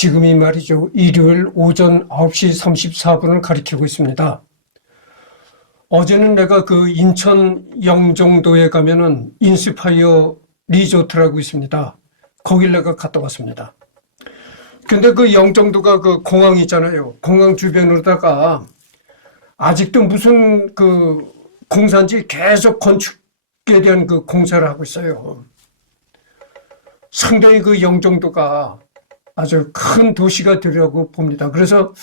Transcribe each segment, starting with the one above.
지금이 말이죠. 일요일 오전 9시 34분을 가리키고 있습니다. 어제는 내가 그 인천 영종도에 가면은 인스파이어 리조트라고 있습니다. 거길 내가 갔다 왔습니다. 근데 그 영종도가 그 공항 있잖아요. 공항 주변으로다가 아직도 무슨 그 공사인지 계속 건축에 대한 그 공사를 하고 있어요. 상당히 그 영종도가 아주 큰 도시가 되려고 봅니다. 그래서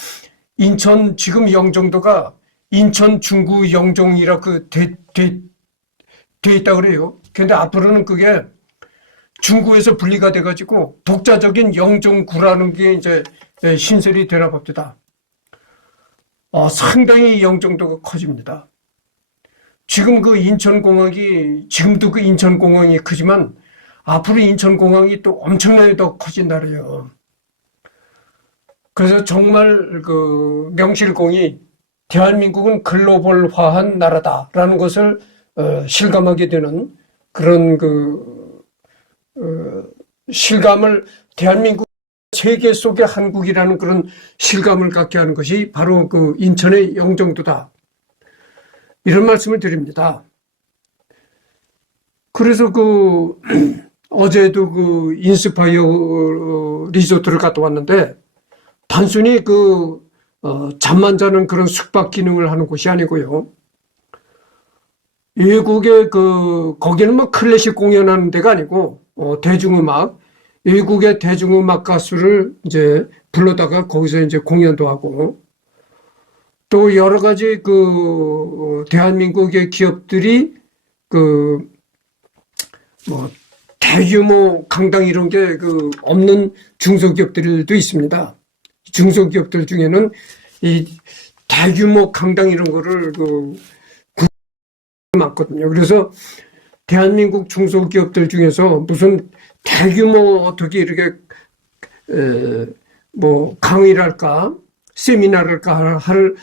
인천 지금 영종도가 인천 중구 영종이라고 돼 있다 그래요. 근데 앞으로는 그게 중구에서 분리가 돼가지고 독자적인 영종구라는 게 이제 신설이 되나 봅니다. 상당히 영종도가 커집니다. 지금 그 인천공항이 지금도 그 인천공항이 크지만 앞으로 인천공항이 또 엄청나게 더 커진다 그래요. 그래서 정말 그 명실공히 대한민국은 글로벌화한 나라다라는 것을 실감하게 되는 그런 실감을 대한민국 세계 속의 한국이라는 그런 실감을 갖게 하는 것이 바로 그 인천의 영종도다. 이런 말씀을 드립니다. 그래서 그 어제도 그 인스파이어 리조트를 갔다 왔는데 단순히 잠만 자는 그런 숙박 기능을 하는 곳이 아니고요. 외국의 거기는 뭐 클래식 공연하는 데가 아니고, 대중음악, 외국의 대중음악 가수를 이제 불러다가 거기서 이제 공연도 하고, 또 여러 가지 대한민국의 기업들이 대규모 강당 이런 게 없는 중소기업들도 있습니다. 중소기업들 중에는 이 대규모 강당 이런 거를 많거든요. 그래서 대한민국 중소기업들 중에서 무슨 대규모 어떻게 이렇게 강의를 할까, 세미나를 할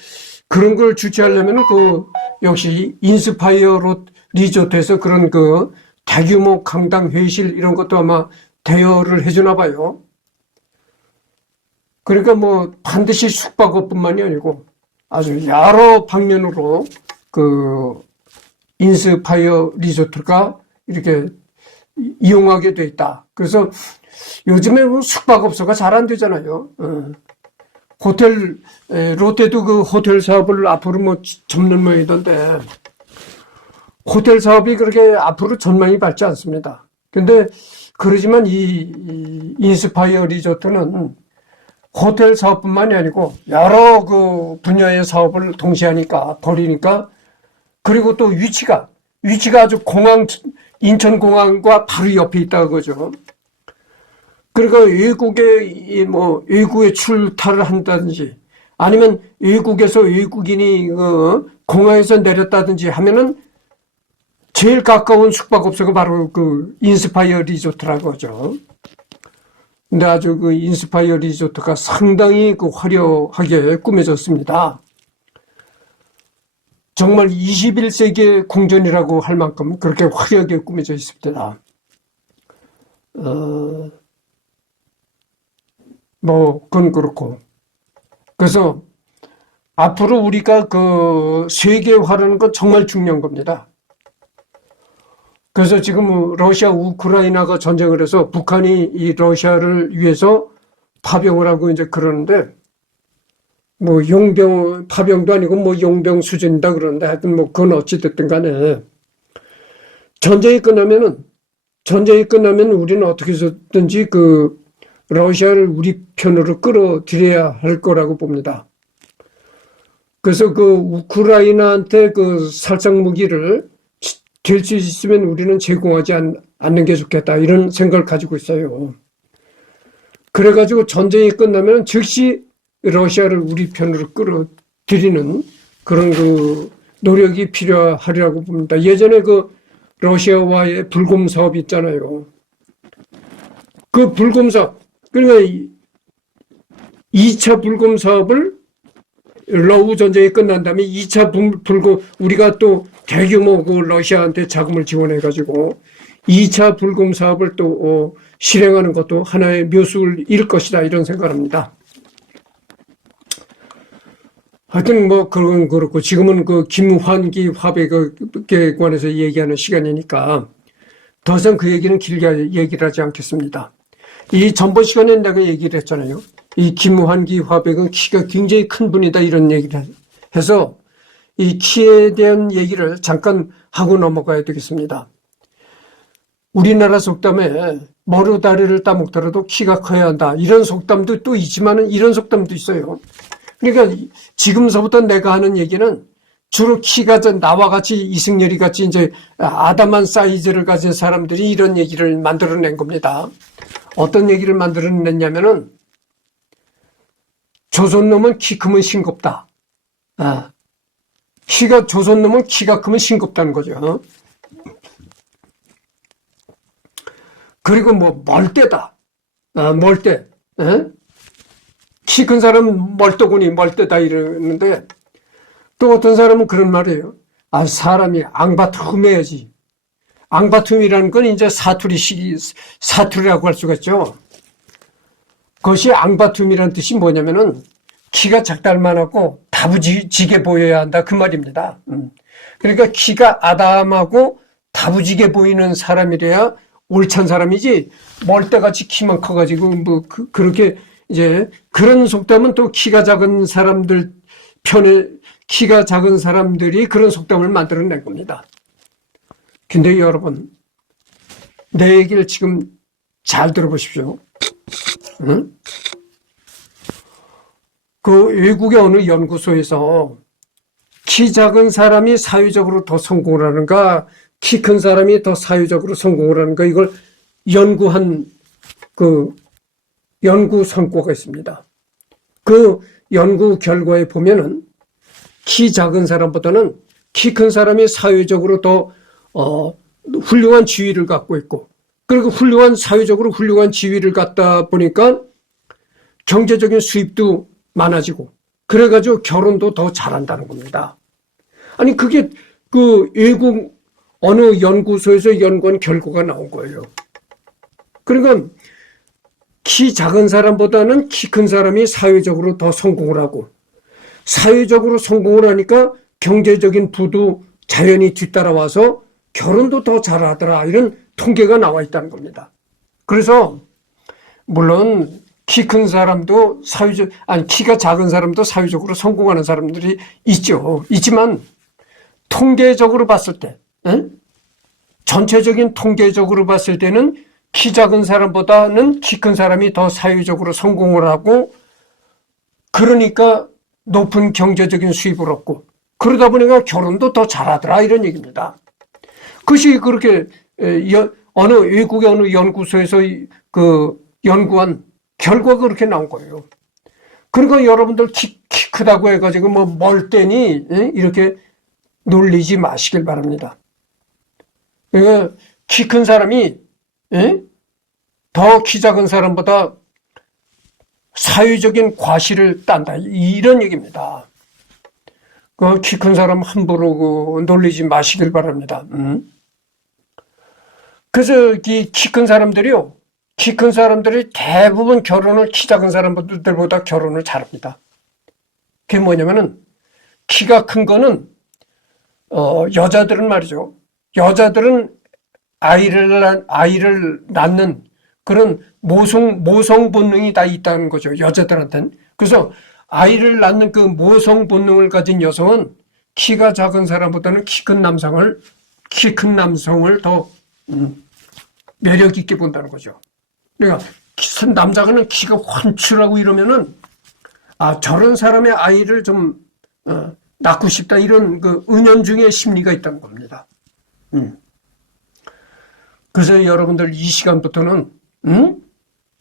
그런 걸 주최하려면 역시 인스파이어 리조트에서 그런 대규모 강당 회의실 이런 것도 아마 대여를 해주나 봐요. 그러니까 반드시 숙박업뿐만이 아니고 아주 여러 방면으로 인스파이어 리조트가 이렇게 이용하게 돼 있다. 그래서 요즘에 숙박업소가 잘 안 되잖아요. 롯데도 호텔 사업을 앞으로 접는 모양이던데, 호텔 사업이 그렇게 앞으로 전망이 밝지 않습니다. 근데 그러지만 이 인스파이어 리조트는 호텔 사업뿐만이 아니고 여러 분야의 사업을 동시에 하니까 벌이니까, 그리고 또 위치가 아주 인천공항과 바로 옆에 있다는 거죠. 그러니까 외국에 출타를 한다든지 아니면 외국에서 외국인이 공항에서 내렸다든지 하면은 제일 가까운 숙박업소가 바로 인스파이어 리조트라고 하죠. 근데 아주 인스파이어 리조트가 상당히 화려하게 꾸며졌습니다. 정말 21세기의 궁전이라고 할 만큼 그렇게 화려하게 꾸며져 있습니다. 그건 그렇고. 그래서 앞으로 우리가 세계화라는 건 정말 중요한 겁니다. 그래서 지금 러시아 우크라이나가 전쟁을 해서 북한이 이 러시아를 위해서 파병을 하고 이제 그러는데, 파병도 아니고 용병 수준이다 그러는데, 하여튼 그건 어찌됐든 간에 전쟁이 끝나면 우리는 어떻게 해서든지 러시아를 우리 편으로 끌어들여야 할 거라고 봅니다. 그래서 우크라이나한테 살상 무기를 될 수 있으면 우리는 제공하지 않는 게 좋겠다, 이런 생각을 가지고 있어요. 그래가지고 전쟁이 끝나면 즉시 러시아를 우리 편으로 끌어들이는 그런 노력이 필요하리라고 봅니다. 예전에 러시아와의 불곰 사업이 있잖아요. 불곰 사업, 그러니까 2차 불곰 사업을 러우 전쟁이 끝난 다음에 2차 불곰, 우리가 또 대규모 러시아한테 자금을 지원해가지고 2차 불곰 사업을 또 실행하는 것도 하나의 묘수일 것이다 이런 생각을 합니다. 하여튼 뭐 그건 그렇고 지금은 그 김환기 화백에 관해서 얘기하는 시간이니까 더 이상 그 얘기는 길게 얘기를 하지 않겠습니다. 이 전번 시간에 내가 얘기를 했잖아요. 이 김환기 화백은 키가 굉장히 큰 분이다 이런 얘기를 해서 이 키에 대한 얘기를 잠깐 하고 넘어가야 되겠습니다. 우리나라 속담에 머리다리를 따먹더라도 키가 커야 한다 이런 속담도 또 있지만은 이런 속담도 있어요. 그러니까 지금서부터 내가 하는 얘기는 주로 키가 나와 같이 이승열이 같이 이제 아담한 사이즈를 가진 사람들이 이런 얘기를 만들어낸 겁니다. 어떤 얘기를 만들어냈냐면은 조선놈은 키 크면 싱겁다. 조선놈은 키가 크면 싱겁다는 거죠. 그리고 뭐 멀대다. 멀대. 키 큰 사람은 멀더구니 멀대다 이러는데 또 어떤 사람은 그런 말이에요. 사람이 앙바툼해야지. 앙바툼이라는 건 이제 사투리라고 할 수가 있죠. 그것이 앙바툼이라는 뜻이 뭐냐면은 키가 작달만하고 다부지게 보여야 한다 그 말입니다. 그러니까 키가 아담하고 다부지게 보이는 사람이래야 옳찬 사람이지 멀대같이 키만 커가지고 뭐 그렇게 이제 그런 속담은 또 키가 작은 사람들 편에 키가 작은 사람들이 그런 속담을 만들어낸 겁니다. 근데 여러분 내 얘기를 지금 잘 들어보십시오. 그 외국의 어느 연구소에서 키 작은 사람이 사회적으로 더 성공을 하는가 키 큰 사람이 더 사회적으로 성공을 하는가 이걸 연구한 그 연구 성과가 있습니다. 그 연구 결과에 보면은 키 작은 사람보다는 키 큰 사람이 사회적으로 더 훌륭한 지위를 갖고 있고 그리고 사회적으로 훌륭한 지위를 갖다 보니까 경제적인 수입도 많아지고 그래가지고 결혼도 더 잘한다는 겁니다. 아니 그게 그 외국 어느 연구소에서 연구한 결과가 나온 거예요. 그러니까 키 작은 사람보다는 키 큰 사람이 사회적으로 더 성공을 하고 사회적으로 성공을 하니까 경제적인 부도 자연히 뒤따라와서 결혼도 더 잘하더라 이런 통계가 나와 있다는 겁니다. 그래서 물론 키 큰 사람도 키가 작은 사람도 사회적으로 성공하는 사람들이 있지만 통계적으로 봤을 때 전체적인 통계적으로 봤을 때는 키 작은 사람보다는 키 큰 사람이 더 사회적으로 성공을 하고 그러니까 높은 경제적인 수입을 얻고 그러다 보니까 결혼도 더 잘하더라 이런 얘기입니다. 그것이 그렇게 어느 외국의 어느 연구소에서 그 연구한 결과가 그렇게 나온 거예요. 그러니까 여러분들 키 크다고 해가지고 뭐 멀대니 이렇게 놀리지 마시길 바랍니다. 그러니까 키 큰 사람이 더 키 작은 사람보다 사회적인 과실을 딴다 이런 얘기입니다. 그 키 큰 사람 함부로 놀리지 마시길 바랍니다. 그래서 이 키 큰 사람들이요. 키 큰 사람들이 대부분 결혼을 키 작은 사람들보다 결혼을 잘합니다. 그게 뭐냐면은 키가 큰 거는 여자들은 말이죠. 여자들은 아이를 낳는 그런 모성 본능이 다 있다는 거죠. 여자들한테는. 그래서 아이를 낳는 그 모성 본능을 가진 여성은 키가 작은 사람보다는 키 큰 남성을 더 매력 있게 본다는 거죠. 그러니까 남자는 키가 훤칠하고 이러면은 저런 사람의 아이를 좀 낳고 싶다 이런 그 은연중의 심리가 있다는 겁니다. 그래서 여러분들 이 시간부터는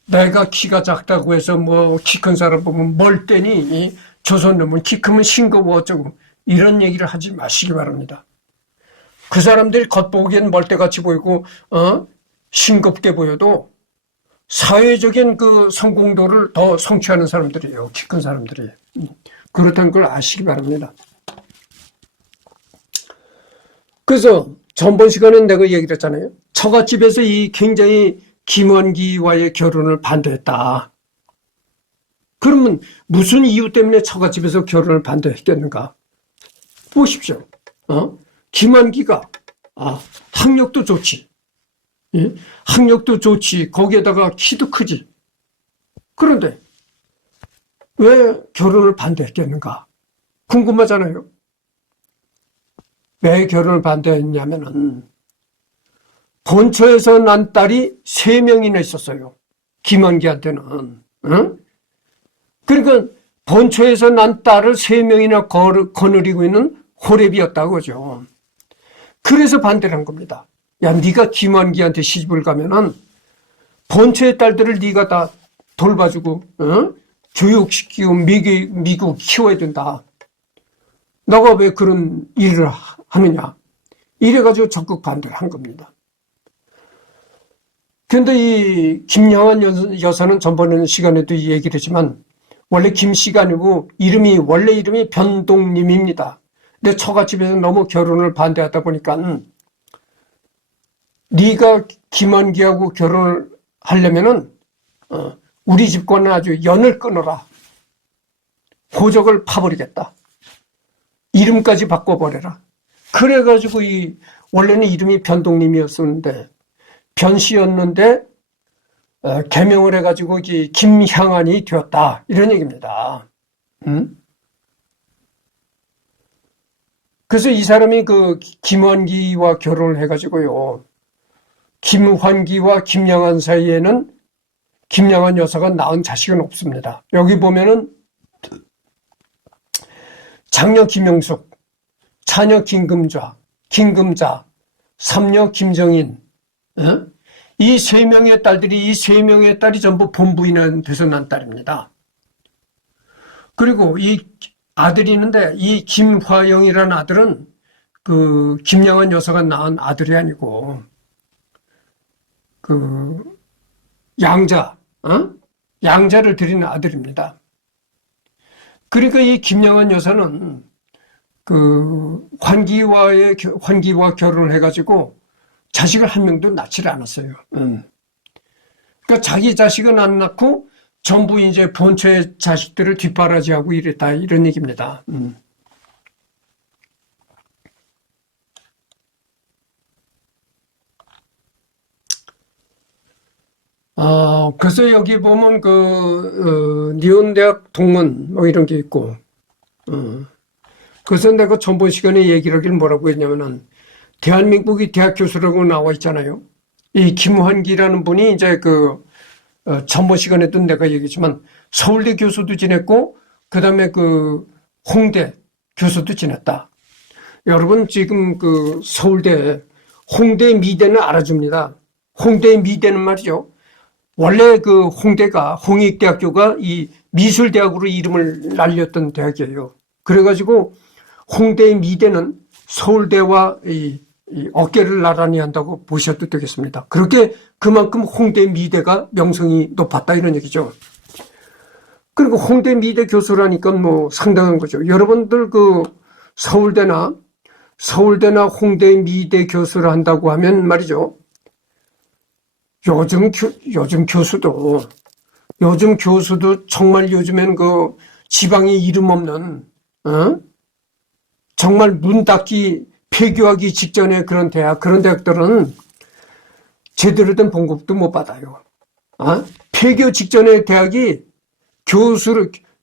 내가 키가 작다고 해서 뭐 키 큰 사람 보면 멀대니 조선놈은 키 크면 싱거워 어쩌고 이런 얘기를 하지 마시기 바랍니다. 그 사람들이 겉보기엔 멀대같이 보이고 싱겁게 보여도 사회적인 그 성공도를 더 성취하는 사람들이에요. 키 큰 사람들이. 그렇다는 걸 아시기 바랍니다. 그래서 전번 시간에 내가 얘기를 했잖아요. 처갓집에서 이 굉장히 김원기와의 결혼을 반대했다. 그러면 무슨 이유 때문에 처갓집에서 결혼을 반대했겠는가? 보십시오. 김원기가 학력도 좋지. 예? 학력도 좋지. 거기에다가 키도 크지. 그런데 왜 결혼을 반대했겠는가? 궁금하잖아요. 왜 결혼을 반대했냐면은 본처에서 난 딸이 3명이나 있었어요. 김원기한테는. 그러니까 본처에서 난 딸을 3명이나 거느리고 있는 호랩이었다고 하죠. 그래서 반대를 한 겁니다. 야, 네가 김원기한테 시집을 가면은 본처의 딸들을 네가 다 돌봐주고 교육시키고 미국 키워야 된다. 너가 왜 그런 일을 하느냐. 이래가지고 적극 반대를 한 겁니다. 그런데 이 김양한 여사는 전번 시간에도 얘기를 했지만 원래 김씨가 아니고 원래 이름이 변동님입니다. 근데 처갓집에서 너무 결혼을 반대하다 보니까 네가 김원기하고 결혼을 하려면은 우리 집과는 아주 연을 끊어라. 호적을 파버리겠다. 이름까지 바꿔버려라. 그래가지고 원래는 이름이 변동님이었었는데 변씨였는데 개명을 해가지고 김향안이 되었다. 이런 얘기입니다. 그래서 이 사람이 그 김원기와 결혼을 해가지고요. 김환기와 김양한 사이에는 김양한 여사가 낳은 자식은 없습니다. 여기 보면은 장녀 김영숙, 차녀 김금자, 삼녀 김정인, 이 3명의 딸들이 이 3명의 딸이 전부 본부인한테서 난 딸입니다. 그리고 이 아들이 있는데 이 김화영이라는 아들은 그 김양한 여사가 낳은 아들이 아니고 그 양자를 드리는 아들입니다. 그러니까 이 김양한 여사는 그 환기와 결혼을 해가지고 자식을 한 명도 낳지를 않았어요. 그러니까 자기 자식은 안 낳고 전부 이제 본처의 자식들을 뒷바라지하고 이랬다 이런 얘기입니다. 그래서 여기 보면 니온 대학 동문 뭐 이런 게 있고, 그래서 내가 전번 시간에 얘기를 하길 뭐라고 했냐면은 대한민국이 대학 교수라고 나와 있잖아요. 이 김환기라는 분이 이제 전번 시간에도 내가 얘기했지만 서울대 교수도 지냈고 그다음에 홍대 교수도 지냈다. 여러분 지금 서울대 홍대 미대는 알아줍니다. 홍대 미대는 말이죠. 원래 홍대가 홍익대학교가 이 미술대학으로 이름을 날렸던 대학이에요. 그래가지고 홍대 미대는 서울대와 이 어깨를 나란히 한다고 보셔도 되겠습니다. 그렇게 그만큼 홍대 미대가 명성이 높았다 이런 얘기죠. 그리고 홍대 미대 교수라니까 뭐 상당한 거죠. 여러분들 서울대나 홍대 미대 교수를 한다고 하면 말이죠. 요즘 교수도 정말 요즘엔 지방에 이름 없는, 정말 문 닫기, 폐교하기 직전에 그런 대학들은 제대로 된 봉급도 못 받아요. 폐교 직전에 대학이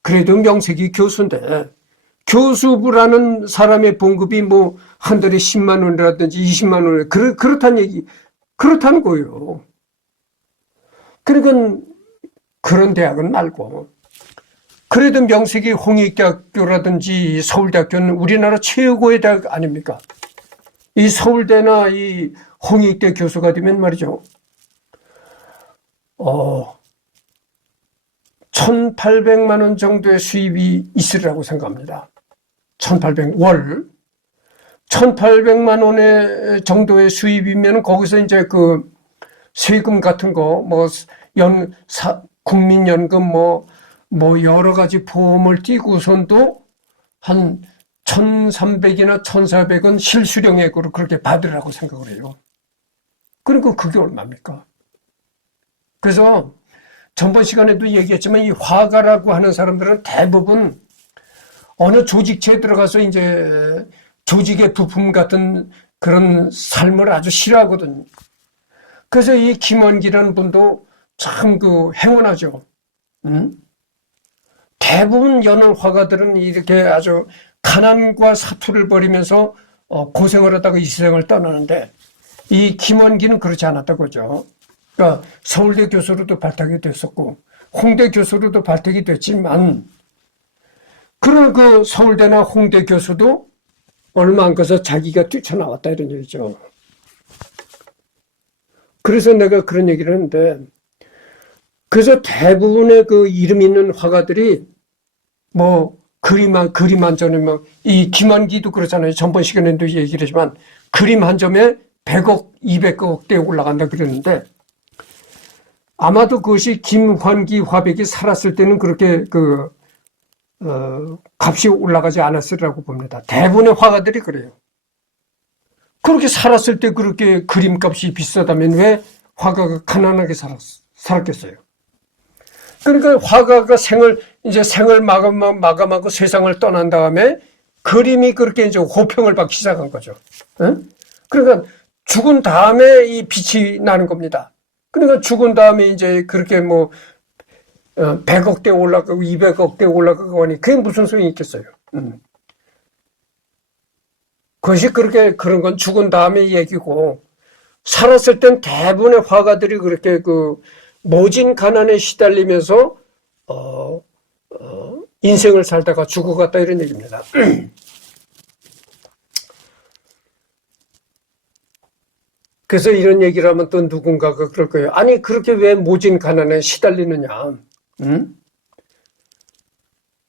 그래도 명색이 교수인데, 교수부라는 사람의 봉급이 뭐 한 달에 10만 원이라든지 20만 원, 그렇다는 거예요. 그러니까 그런 대학은 말고 그래도 명색이 홍익대학교라든지 서울대학교는 우리나라 최고의 대학 아닙니까? 이 서울대나 이 홍익대 교수가 되면 말이죠. 1,800만 원 정도의 수입이 있으리라고 생각합니다. 1,800만 원의 정도의 수입이면 거기서 이제 세금 같은 거, 국민연금 뭐 여러 가지 보험을 띄고선도 한 1,300이나 1,400은 실수령액으로 그렇게 받으라고 생각을 해요. 그러니까 그게 얼마입니까? 그래서 전번 시간에도 얘기했지만 이 화가라고 하는 사람들은 대부분 어느 조직체에 들어가서 이제 조직의 부품 같은 그런 삶을 아주 싫어하거든요. 그래서 이 김원기라는 분도 참 그 행운하죠. 대부분 연을 화가들은 이렇게 아주 가난과 사투를 벌이면서 고생을 하다가 이 세상을 떠나는데 이 김원기는 그렇지 않았다고 하죠. 그러니까 서울대 교수로도 발탁이 됐었고 홍대 교수로도 발탁이 됐지만 그런 그 서울대나 홍대 교수도 얼마 안 가서 자기가 뛰쳐나왔다 이런 얘기죠. 그래서 내가 그런 얘기를 했는데 그래서 대부분의 그 이름 있는 화가들이 뭐 그림 한 점에 뭐 이 김한기도 그렇잖아요. 전번 시간에도 얘기를 했지만 그림 한 점에 100억, 200억대에 올라간다 그랬는데 아마도 그것이 김환기 화백이 살았을 때는 그렇게 값이 올라가지 않았으리라고 봅니다. 대부분의 화가들이 그래요. 그렇게 살았을 때 그렇게 그림값이 비싸다면 왜 화가가 가난하게 살았겠어요? 그러니까 화가가 생을 마감하고 세상을 떠난 다음에 그림이 그렇게 이제 호평을 받기 시작한 거죠. 그러니까 죽은 다음에 이 빛이 나는 겁니다. 그러니까 죽은 다음에 이제 그렇게 뭐 100억대 올라가고 200억대 올라가고 하니 그게 무슨 소용이 있겠어요. 그것이 그런 건 죽은 다음에 얘기고 살았을 땐 대부분의 화가들이 그렇게 모진 가난에 시달리면서 인생을 살다가 죽어갔다 이런 얘기입니다. 그래서 이런 얘기를 하면 또 누군가가 그럴 거예요. 아니 그렇게 왜 모진 가난에 시달리느냐.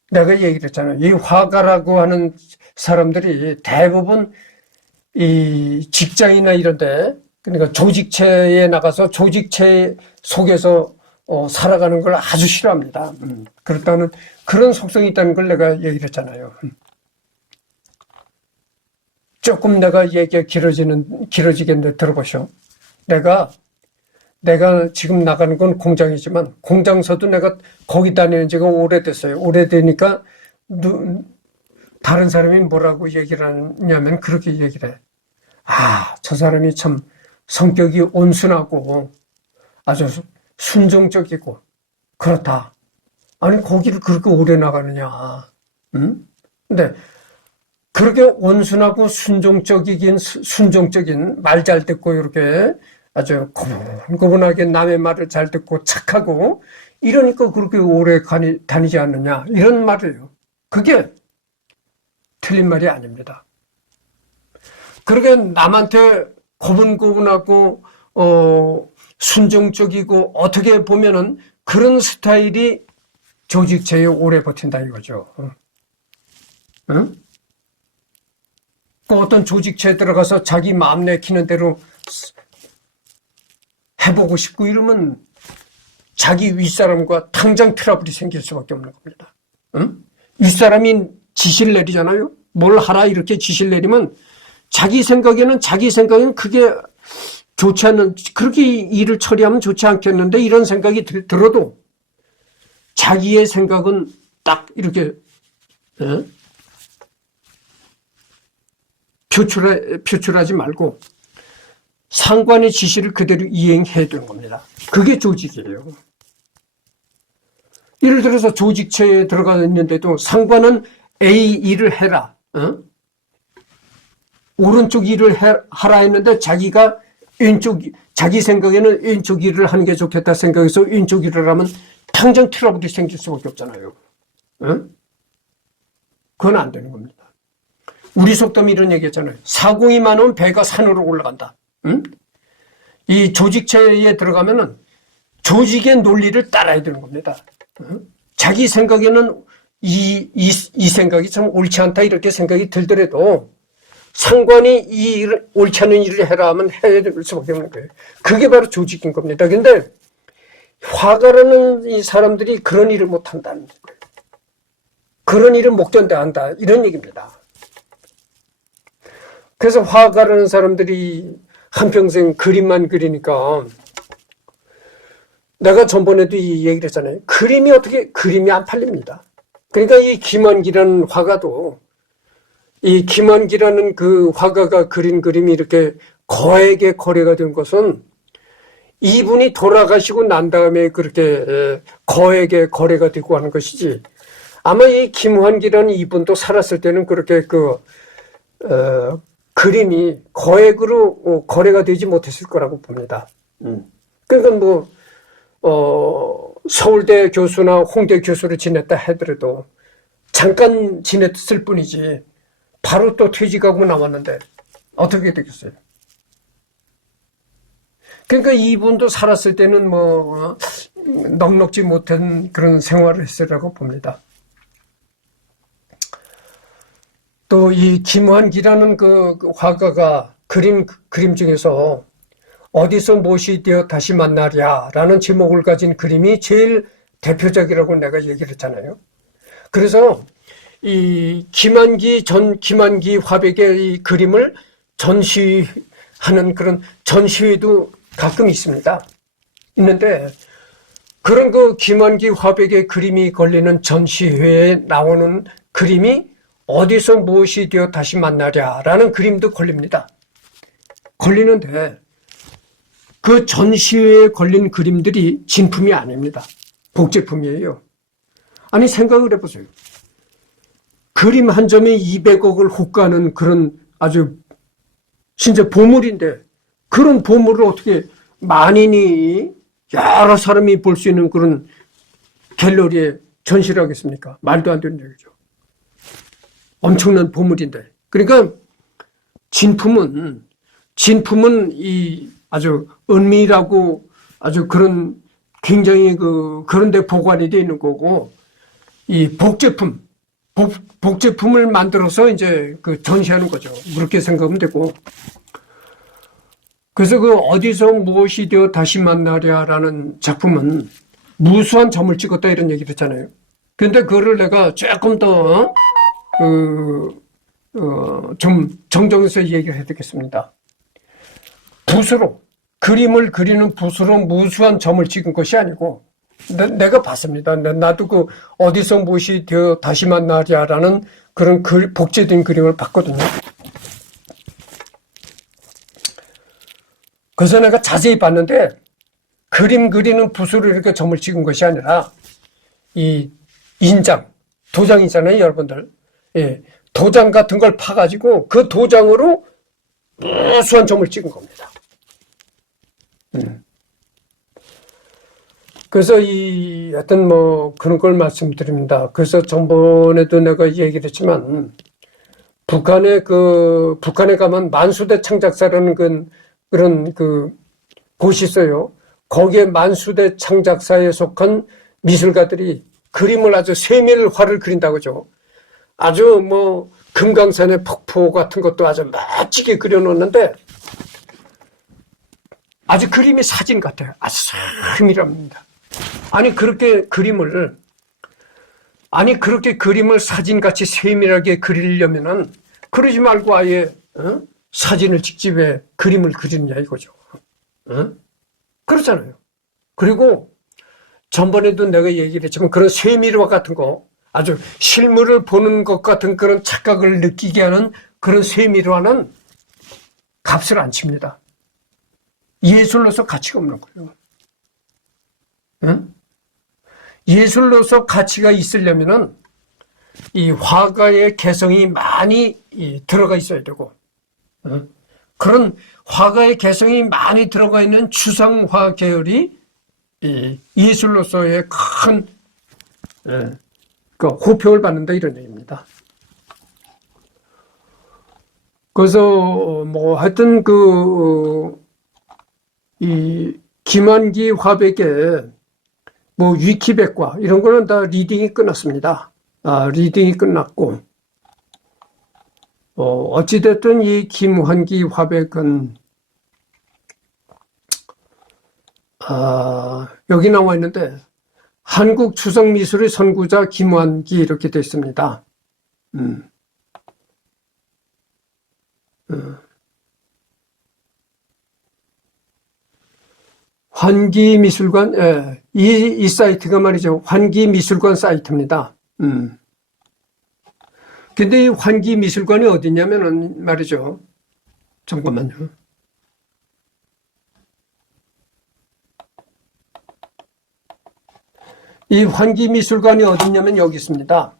내가 얘기를 했잖아요. 이 화가라고 하는 사람들이 대부분 이 직장이나 이런데 그러니까 조직체에 나가서 조직체 속에서 살아가는 걸 아주 싫어합니다. 그렇다는 그런 속성이 있다는 걸 내가 얘기를 했잖아요. 조금 내가 얘기가 길어지겠는데 들어보시오. 내가 지금 나가는 건 공장이지만 공장서도 내가 거기 다니는 지가 오래됐어요. 오래되니까 다른 사람이 뭐라고 얘기를 하냐면 그렇게 얘기를 해. 아, 저 사람이 참 성격이 온순하고 아주 순종적이고 그렇다. 아니 거기를 그렇게 오래 나가느냐. 근데 그렇게 온순하고 순종적인 말 잘 듣고 이렇게 아주 고분고분하게 남의 말을 잘 듣고 착하고 이러니까 그렇게 오래 다니지 않느냐 이런 말이에요. 그게 틀린 말이 아닙니다. 그렇게 남한테 고분고분하고 순종적이고 어떻게 보면은 그런 스타일이 조직체에 오래 버틴다 이거죠. 응? 그 어떤 조직체에 들어가서 자기 마음 내키는 대로 해보고 싶고 이러면 자기 윗사람과 당장 트러블이 생길 수밖에 없는 겁니다. 응? 윗사람이 지시를 내리잖아요. 뭘 하라 이렇게 지시를 내리면 자기 생각에는 그게 좋지 않는 그렇게 일을 처리하면 좋지 않겠는데 이런 생각이 들어도 자기의 생각은 딱 이렇게 표출하지 말고 상관의 지시를 그대로 이행해야 되는 겁니다. 그게 조직이에요. 예를 들어서 조직체에 들어가 있는데도 상관은 A 일을 해라. 오른쪽 일을 하라 했는데 자기가 자기 생각에는 왼쪽 일을 하는 게 좋겠다 생각해서 왼쪽 일을 하면 당장 트러블이 생길 수밖에 없잖아요. 그건 안 되는 겁니다. 우리 속담이 이런 얘기 했잖아요. 사공이 많으면 배가 산으로 올라간다. 이 조직체에 들어가면은 조직의 논리를 따라야 되는 겁니다. 자기 생각에는 이 생각이 참 옳지 않다 이렇게 생각이 들더라도 상관이 옳지 않은 일을 해라 하면 해야 될 수밖에 없는 거예요. 그게 바로 조직인 겁니다. 근데 화가라는 이 사람들이 그런 일을 못 한다는 거예요. 그런 일을 못 견뎌한다 이런 얘기입니다. 그래서 화가라는 사람들이 한평생 그림만 그리니까 내가 전번에도 이 얘기를 했잖아요. 그림이 안 팔립니다. 그러니까 이 김환기라는 화가도, 이 김환기라는 그 화가가 그린 그림이 이렇게 거액의 거래가 된 것은 이분이 돌아가시고 난 다음에 그렇게 거액의 거래가 되고 하는 것이지, 아마 이 김환기라는 이분도 살았을 때는 그렇게 그림이 거액으로 거래가 되지 못했을 거라고 봅니다. 그러니까 서울대 교수나 홍대 교수를 지냈다 하더라도 잠깐 지냈을 뿐이지 바로 또 퇴직하고 나왔는데 어떻게 되겠어요? 그러니까 이분도 살았을 때는 넉넉지 못한 그런 생활을 했으라고 봅니다. 또 이 김환기라는 그 화가가 그림 중에서 어디서 무엇이 되어 다시 만나랴라는 제목을 가진 그림이 제일 대표적이라고 내가 얘기를 했잖아요. 그래서 이 김환기 화백의 이 그림을 전시하는 그런 전시회도 가끔 있습니다. 있는데 그런 그 김환기 화백의 그림이 걸리는 전시회에 나오는 그림이 어디서 무엇이 되어 다시 만나랴라는 그림도 걸립니다. 걸리는데 그 전시회에 걸린 그림들이 진품이 아닙니다. 복제품이에요. 아니 생각을 해보세요. 그림 한 점에 200억을 호가하는 그런 아주 진짜 보물인데 그런 보물을 어떻게 만인이 여러 사람이 볼 수 있는 그런 갤러리에 전시를 하겠습니까? 말도 안 되는 얘기죠. 엄청난 보물인데. 그러니까 진품은 이 아주 은밀하고 아주 그런 굉장히 그런데 보관이 되어 있는 거고, 이 복제품을 만들어서 이제 전시하는 거죠. 그렇게 생각하면 되고. 그래서 어디서 무엇이 되어 다시 만나랴라는 작품은 무수한 점을 찍었다 이런 얘기를 했잖아요. 그런데 그거를 내가 조금 더 좀 정정해서 얘기를 해야 되겠습니다. 그림을 그리는 붓으로 무수한 점을 찍은 것이 아니고, 내가 봤습니다. 나도 어디서 무엇이 되어 다시 만나랴라는 그런 복제된 그림을 봤거든요. 그래서 내가 자세히 봤는데, 그림 그리는 붓으로 이렇게 점을 찍은 것이 아니라, 이 도장이잖아요, 여러분들. 예, 도장 같은 걸 파가지고 그 도장으로 무수한 점을 찍은 겁니다. 그래서 하여튼 그런 걸 말씀드립니다. 그래서 전번에도 내가 얘기를 했지만, 북한에 가면 만수대 창작사라는 그런 곳이 있어요. 거기에 만수대 창작사에 속한 미술가들이 그림을 아주 세밀화를 그린다고 하죠. 아주 금강산의 폭포 같은 것도 아주 멋지게 그려놓는데 아주 그림이 사진 같아요. 아주 세밀합니다. 그렇게 그림을 사진같이 세밀하게 그리려면은 그러지 말고 아예 사진을 찍지 왜 그림을 그리느냐 이거죠. 그렇잖아요. 그리고 전번에도 내가 얘기를 했지만 그런 세밀화 같은 거, 아주 실물을 보는 것 같은 그런 착각을 느끼게 하는 그런 세밀화는 값을 안 칩니다. 예술로서 가치가 없는 거예요. 예술로서 가치가 있으려면은 이 화가의 개성이 많이 들어가 있어야 되고, 그런 화가의 개성이 많이 들어가 있는 추상화 계열이 예술로서의 큰 호평을 받는다 이런 얘기입니다. 그래서 하여튼 이 김환기 화백의 위키백과 이런 거는 다 리딩이 끝났습니다. 리딩이 끝났고, 어찌됐든 이 김환기 화백은 여기 나와 있는데 한국 추상미술의 선구자 김환기 이렇게 되어 있습니다. 환기미술관, 예, 이 사이트가 말이죠. 환기미술관 사이트입니다. 근데 이 환기미술관이 어디냐면은 말이죠. 잠깐만요. 이 환기미술관이 어디냐면 여기 있습니다.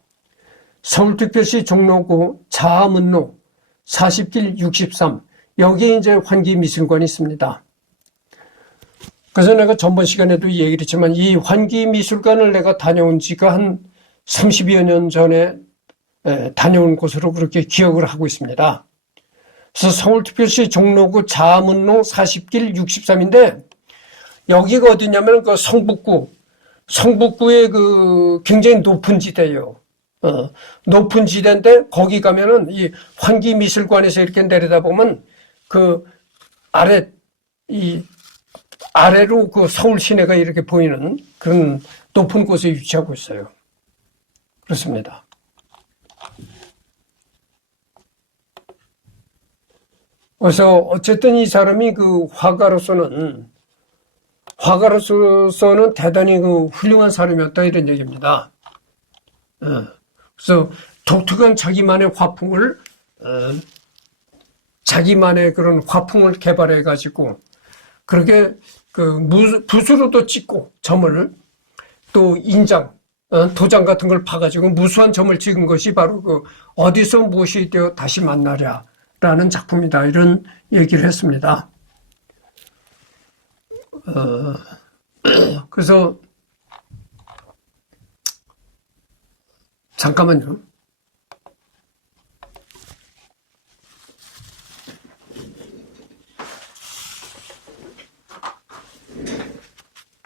서울특별시 종로구 자문로 40길 63. 여기에 이제 환기미술관이 있습니다. 그래서 내가 전번 시간에도 얘기를 했지만 이 환기미술관을 내가 다녀온 지가 한 30여 년 전에 다녀온 곳으로 그렇게 기억을 하고 있습니다. 그래서 서울특별시 종로구 자문로 40길 63인데 여기가 어디냐면 그 성북구의 그 굉장히 높은 지대예요. 높은 지대인데 거기 가면은 이 환기미술관에서 이렇게 내려다보면 그 아래로 그 서울 시내가 이렇게 보이는 그런 높은 곳에 위치하고 있어요. 그렇습니다. 그래서 어쨌든 이 사람이 그 화가로서는 대단히 그 훌륭한 사람이었다 이런 얘기입니다. 그래서 독특한 자기만의 그런 화풍을 개발해 가지고 그렇게 그 붓으로도 찍고 점을 또 도장 같은 걸 파가지고 무수한 점을 찍은 것이 바로 그 어디서 무엇이 되어 다시 만나랴 라는 작품이다 이런 얘기를 했습니다. 그래서 잠깐만요.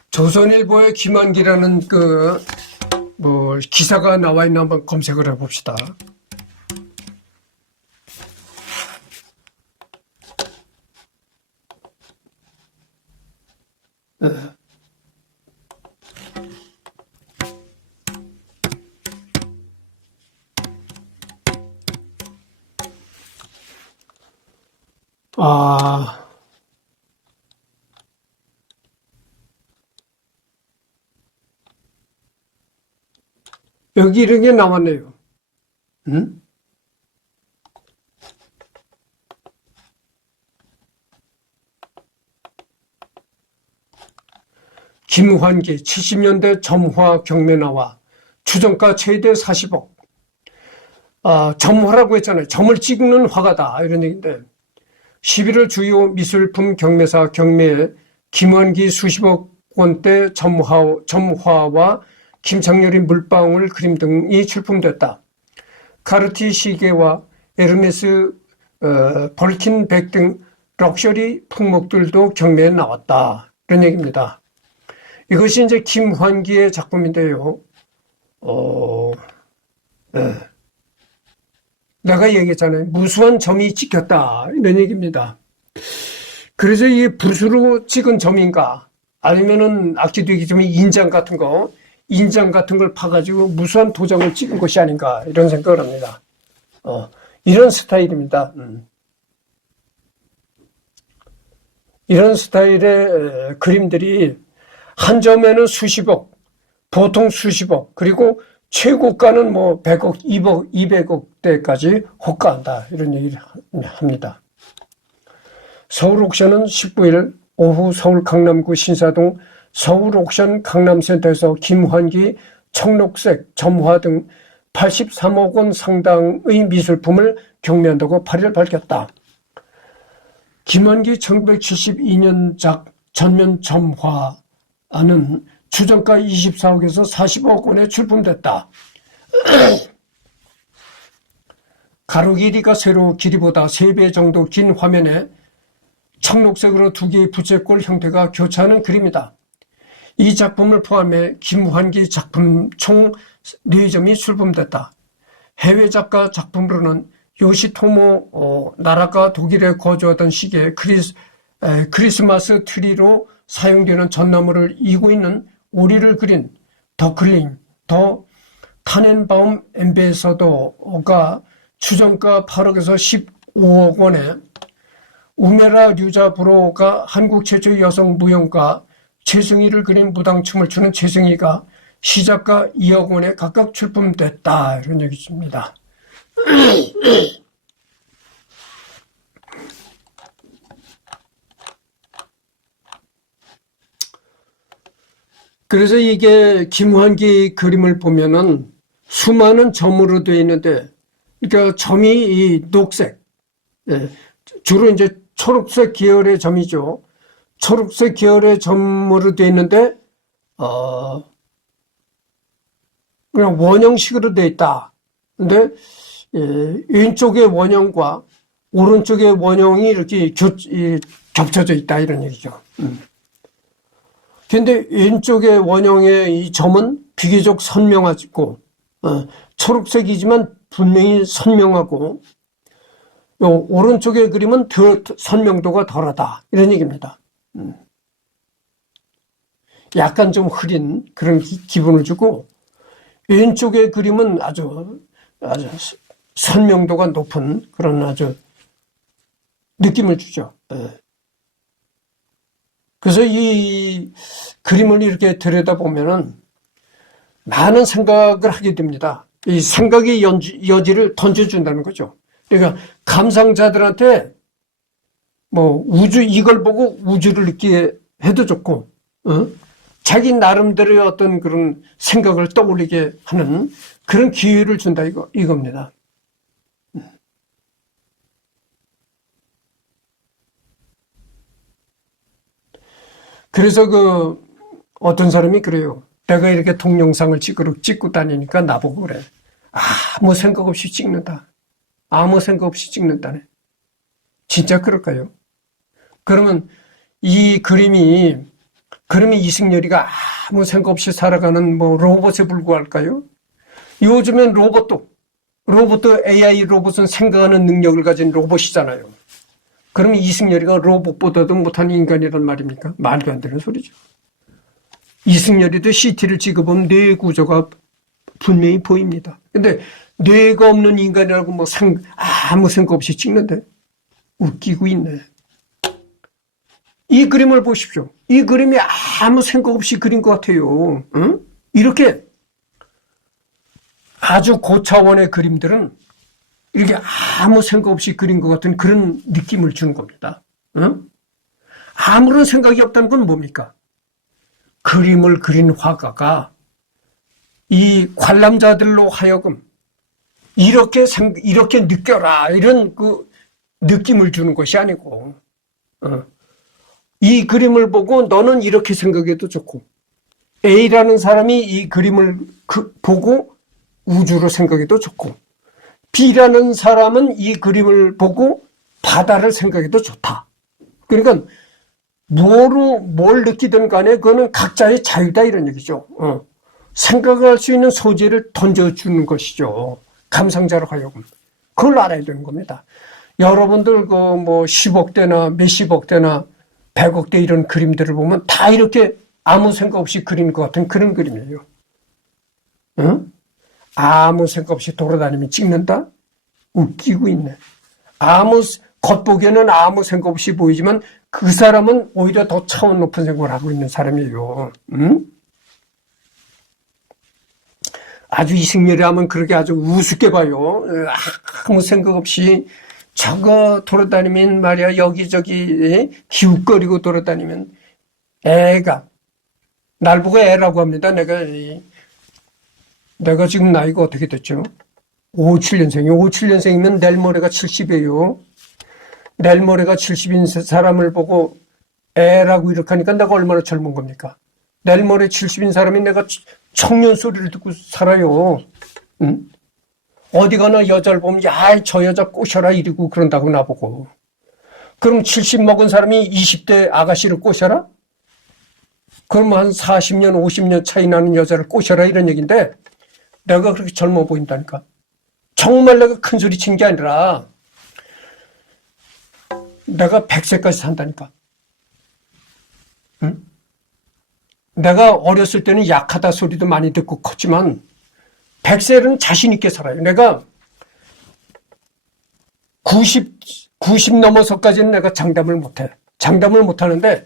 조선일보의 김환기라는 기사가 나와 있나 한번 검색을 해봅시다. 여기 이런 게 나왔네요. 김환기 70년대 점화 경매나와 추정가 최대 40억. 점화라고 했잖아요. 점을 찍는 화가다 이런 얘기인데 11월 주요 미술품 경매사 경매에 김환기 수십억 원대 점화와 김창렬의 물방울 그림 등이 출품됐다. 카르티 시계와 에르메스 벌킨백 등 럭셔리 품목들도 경매에 나왔다. 이런 얘기입니다. 이것이 이제 김환기의 작품인데요. 내가 얘기했잖아요. 무수한 점이 찍혔다. 이런 얘기입니다. 그래서 이게 붓으로 찍은 점인가? 아니면은 아까도 얘기했지만 인장 같은 걸 파가지고 무수한 도장을 찍은 것이 아닌가? 이런 생각을 합니다. 이런 스타일입니다. 이런 스타일의 그림들이 한 점에는 수십억, 보통 수십억, 그리고 최고가는 뭐 100억, 200억대까지 호가한다. 이런 얘기를 합니다. 서울 옥션은 19일 오후 서울 강남구 신사동 서울 옥션 강남센터에서 김환기 청록색 점화 등 83억 원 상당의 미술품을 경매한다고 8일 밝혔다. 김환기 1972년작 전면 점화는 추정가 24억에서 40억 원에 출품됐다. 가로 길이가 세로 길이보다 3배 정도 긴 화면에 청록색으로 2개의 부채꼴 형태가 교차하는 그림이다. 이 작품을 포함해 김환기 작품 총 4점이 출품됐다. 해외 작가 작품으로는 요시토모 나라가 독일에 거주하던 시기에 크리스마스 트리로 사용되는 전나무를 이고 있는 오리를 그린 더 타넨바움 엠베서더가 추정가 8억에서 15억 원에 우메라 류자브로가 한국 최초의 여성 무용가 재승이를 그린 무당춤을 추는 재승이가 시작가 2억 원에 각각 출품됐다. 이런 얘기 있습니다. 그래서 이게 김환기 그림을 보면은 수많은 점으로 되어 있는데, 그러니까 점이 이 녹색, 주로 이제 초록색 계열의 점이죠. 초록색 계열의 점으로 되어 있는데, 그냥 원형식으로 되어 있다. 근데, 왼쪽의 원형과 오른쪽의 원형이 이렇게 겹쳐져 있다. 이런 얘기죠. 근데 왼쪽의 원형의 이 점은 비교적 선명하고, 초록색이지만 분명히 선명하고, 오른쪽의 그림은 선명도가 덜하다. 이런 얘기입니다. 약간 좀 흐린 그런 기분을 주고, 왼쪽의 그림은 아주 선명도가 높은 그런 아주 느낌을 주죠. 그래서 이 그림을 이렇게 들여다보면은 많은 생각을 하게 됩니다. 이 생각의 여지를 던져준다는 거죠. 그러니까 감상자들한테 뭐 이걸 보고 우주를 느끼게 해도 좋고, 자기 나름대로의 어떤 그런 생각을 떠올리게 하는 그런 기회를 준다 이겁니다. 그래서 어떤 사람이 그래요. 내가 이렇게 동영상을 찍고 다니니까 나보고 그래. 아무 생각 없이 찍는다. 아무 생각 없이 찍는다네. 진짜 그럴까요? 그러면 이 그러면 이승열이가 아무 생각 없이 살아가는 로봇에 불과할까요? 요즘엔 로봇도 AI 로봇은 생각하는 능력을 가진 로봇이잖아요. 그러면 이승열이가 로봇보다도 못한 인간이란 말입니까? 말도 안 되는 소리죠. 이승열이도 CT를 찍어보면 뇌 구조가 분명히 보입니다. 근데 뇌가 없는 인간이라고 아무 생각 없이 찍는데 웃기고 있네. 이 그림을 보십시오. 이 그림이 아무 생각 없이 그린 것 같아요. 응? 이렇게 아주 고차원의 그림들은 이렇게 아무 생각 없이 그린 것 같은 그런 느낌을 주는 겁니다. 응? 아무런 생각이 없다는 건 뭡니까? 그림을 그린 화가가 이 관람자들로 하여금 이렇게 느껴라 이런 그 느낌을 주는 것이 아니고, 이 그림을 보고 너는 이렇게 생각해도 좋고, A라는 사람이 이 그림을 보고 우주로 생각해도 좋고, B라는 사람은 이 그림을 보고 바다를 생각해도 좋다. 그러니까 뭘 느끼든 간에 그거는 각자의 자유다 이런 얘기죠. 생각할 수 있는 소재를 던져주는 것이죠. 감상자로 하여금. 그걸 알아야 되는 겁니다. 여러분들 10억대나 몇십억대나 100억대 이런 그림들을 보면 다 이렇게 아무 생각 없이 그린 것 같은 그런 그림이에요. 아무 생각 없이 돌아다니면 찍는다? 웃기고 있네. 겉보기에는 아무 생각 없이 보이지만 그 사람은 오히려 더 차원 높은 생각을 하고 있는 사람이에요. 아주 이승열이 하면 그렇게 아주 우습게 봐요. 아무 생각 없이 저거 돌아다니면 말이야 여기저기 기웃거리고 돌아다니면 날 보고 애라고 합니다. 내가 지금 나이가 어떻게 됐죠? 57년생이면 내일 모레가 70이에요. 내일 모레가 70인 사람을 보고 애라고 이렇게 하니까 내가 얼마나 젊은 겁니까? 내일 모레 70인 사람이 내가 청년 소리를 듣고 살아요. 응? 어디 가나 여자를 보면 저 여자 꼬셔라 이러고 그런다고 나보고. 그럼 70 먹은 사람이 20대 아가씨를 꼬셔라? 그럼 한 40년 50년 차이 나는 여자를 꼬셔라 이런 얘기인데 내가 그렇게 젊어 보인다니까. 정말 내가 큰 소리 친 게 아니라 내가 100세까지 산다니까. 응? 내가 어렸을 때는 약하다 소리도 많이 듣고 컸지만 100세는 자신 있게 살아요. 내가 90 넘어서까지는 내가 장담을 못해. 장담을 못하는데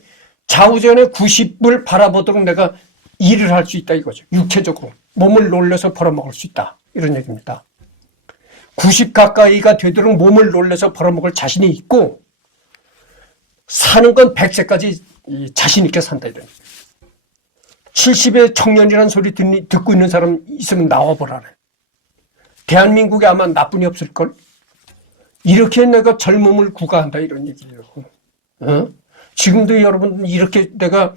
좌우전의 90을 바라보도록 내가 일을 할 수 있다 이거죠. 육체적으로. 몸을 놀려서 벌어먹을 수 있다. 이런 얘기입니다. 90 가까이가 되도록 몸을 놀려서 벌어먹을 자신이 있고 사는 건 100세까지 자신 있게 산다 이런. 70의 청년이라는 소리 듣고 있는 사람 있으면 나와보라네. 대한민국에 아마 나뿐이 없을걸? 이렇게 내가 젊음을 구가한다 이런 얘기예요. 어? 지금도 여러분 이렇게 내가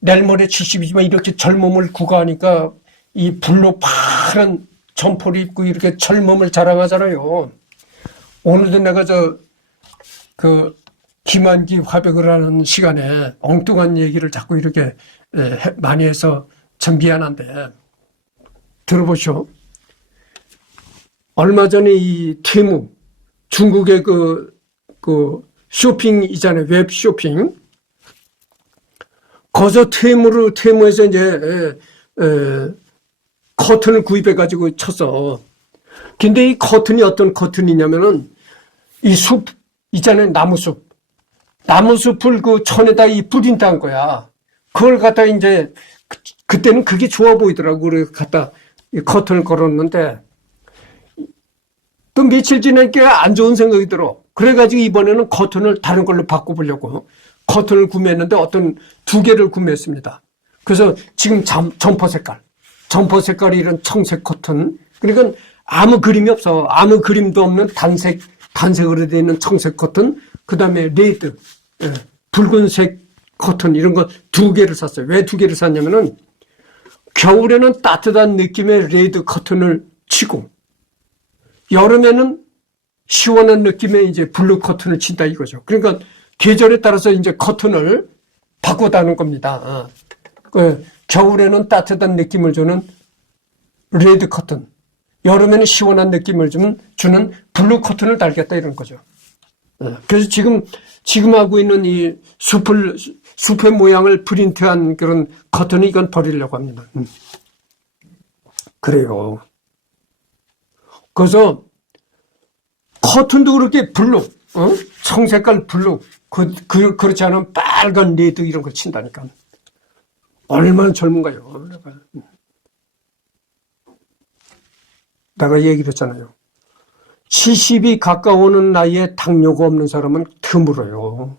내일 모레 70이지만 이렇게 젊음을 구가하니까 이 불로 파란 점포를 입고 이렇게 젊음을 자랑하잖아요. 오늘도 내가 김한기 화백을 하는 시간에 엉뚱한 얘기를 자꾸 이렇게 많이 해서 참 미안한데 들어보시오. 얼마 전에 이 테무 중국의 그 쇼핑이잖아요. 웹 쇼핑. 거기서 테무에서 이제 커튼을 구입해가지고 쳤어. 근데 이 커튼이 어떤 커튼이냐면은 이 숲 있잖아요. 나무숲. 나무숲을 그 천에다 이 프린트한 거야. 그걸 갖다 이제 그때는 그게 좋아 보이더라고. 그래서 갖다 이 커튼을 걸었는데 또 며칠 지나니까 안 좋은 생각이 들어. 그래가지고 이번에는 커튼을 다른 걸로 바꿔보려고 커튼을 구매했는데 어떤 2개를 구매했습니다. 그래서 지금 점퍼 색깔이 이런 청색 커튼. 그러니까 아무 그림이 없어. 아무 그림도 없는 단색으로 되어 있는 청색 커튼. 그 다음에 레드, 붉은색 커튼 이런 거 2개를 샀어요. 왜 2개를 샀냐면은 겨울에는 따뜻한 느낌의 레드 커튼을 치고 여름에는 시원한 느낌의 이제 블루 커튼을 친다 이거죠. 그러니까 계절에 따라서 이제 커튼을 바꿔다는 겁니다. 겨울에는 따뜻한 느낌을 주는 레드 커튼, 여름에는 시원한 느낌을 주는 블루 커튼을 달겠다 이런 거죠. 그래서 지금 하고 있는 이 숲의 모양을 프린트한 그런 커튼은 이건 버리려고 합니다. 그래요. 그래서 커튼도 그렇게 블루, 청색깔 블루, 그렇지 않으면 빨간 레드 이런 걸 친다니까. 얼마나 젊은가요? 내가 얘기를 했잖아요. 70이 가까워오는 나이에 당뇨가 없는 사람은 드물어요.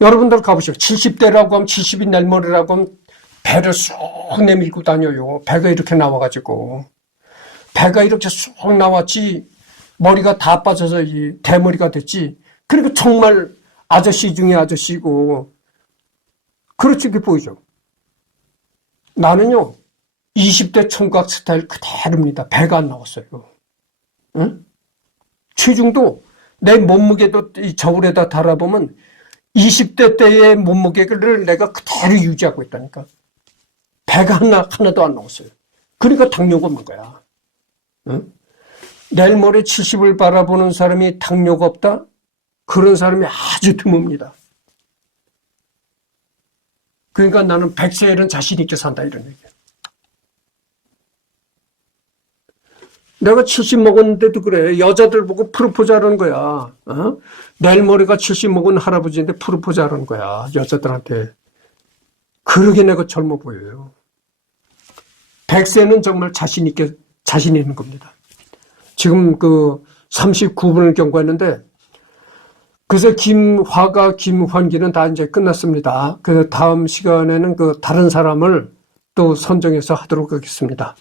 여러분들 가보시오. 70대라고 하면 70이 내일모레라고 하면 배를 쑥 내밀고 다녀요. 배가 이렇게 나와가지고. 배가 이렇게 쑥 나왔지 머리가 다 빠져서 이 대머리가 됐지. 그러니까 정말 아저씨 중에 아저씨고 그렇게 보이죠. 나는요 20대 총각 스타일 그대로입니다. 배가 안 나왔어요. 응? 체중도 내 몸무게도 이 저울에다 달아보면 20대 때의 몸무게를 내가 그대로 유지하고 있다니까. 배가 하나도 안 나왔어요. 그러니까 당뇨가 없는 거야. 응? 내일 모레 70을 바라보는 사람이 당뇨가 없다? 그런 사람이 아주 드뭅니다. 그러니까 나는 100세에는 자신 있게 산다 이런 얘기야. 내가 70 먹었는데도 그래. 여자들 보고 프로포즈 하는 거야. 내일 모레가 70 먹은 할아버지인데 프로포즈 하는 거야. 여자들한테. 그러게 내가 젊어 보여요. 100세는 정말 자신 있는 겁니다. 지금 39분을 경과했는데, 그래서 김화가, 김환기는 다 이제 끝났습니다. 그래서 다음 시간에는 다른 사람을 또 선정해서 하도록 하겠습니다.